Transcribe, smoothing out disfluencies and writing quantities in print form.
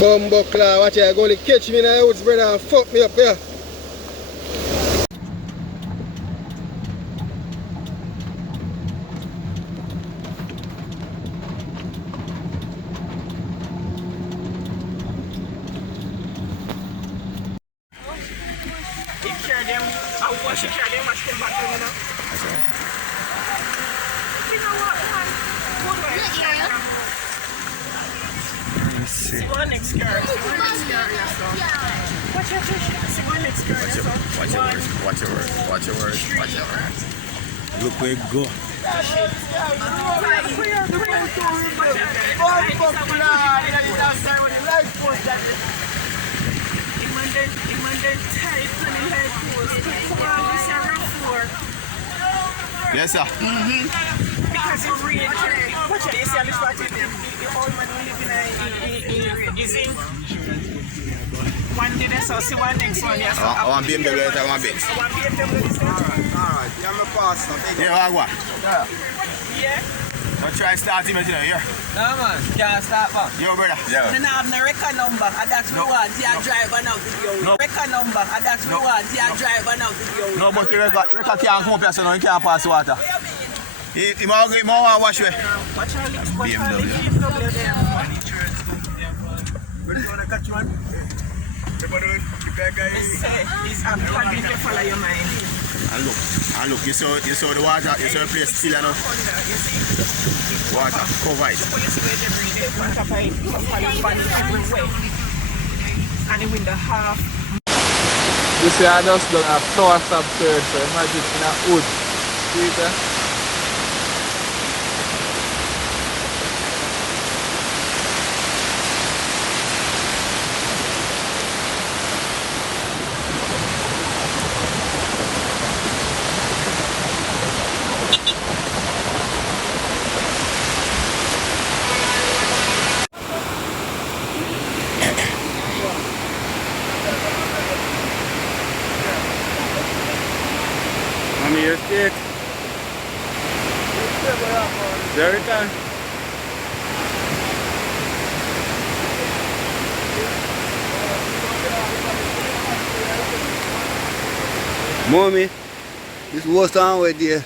Bumbuckler, watch it, go to catch me in the woods, brother, and fuck me up here. See one next car. Watch your next car. Watch your words. Look where it go. Yes, sir. Because you read, watch it, you see this part, the old man who live in one day, so see one next one, yes. I want BMW, I want Benz. Alright, you're my pastor. Yeah, what? Yeah. Don't try starting me today, here. No man, can't start man. Yo, brother. Yeah. I don't have no record number, and that's me want to driver now video. No. Record number, and that's me want to driver now video. No, but the record can't come up here, so no, you can't pass water. He want to wash you. BMW. I'm glad you can follow your mind. And look, you saw the water, you saw the place still enough. Water, cover it. And the window half. You see, I just done a source of church, so imagine in a wood. See that? Mommy, your stick. Very time. Mommy, this was on with you.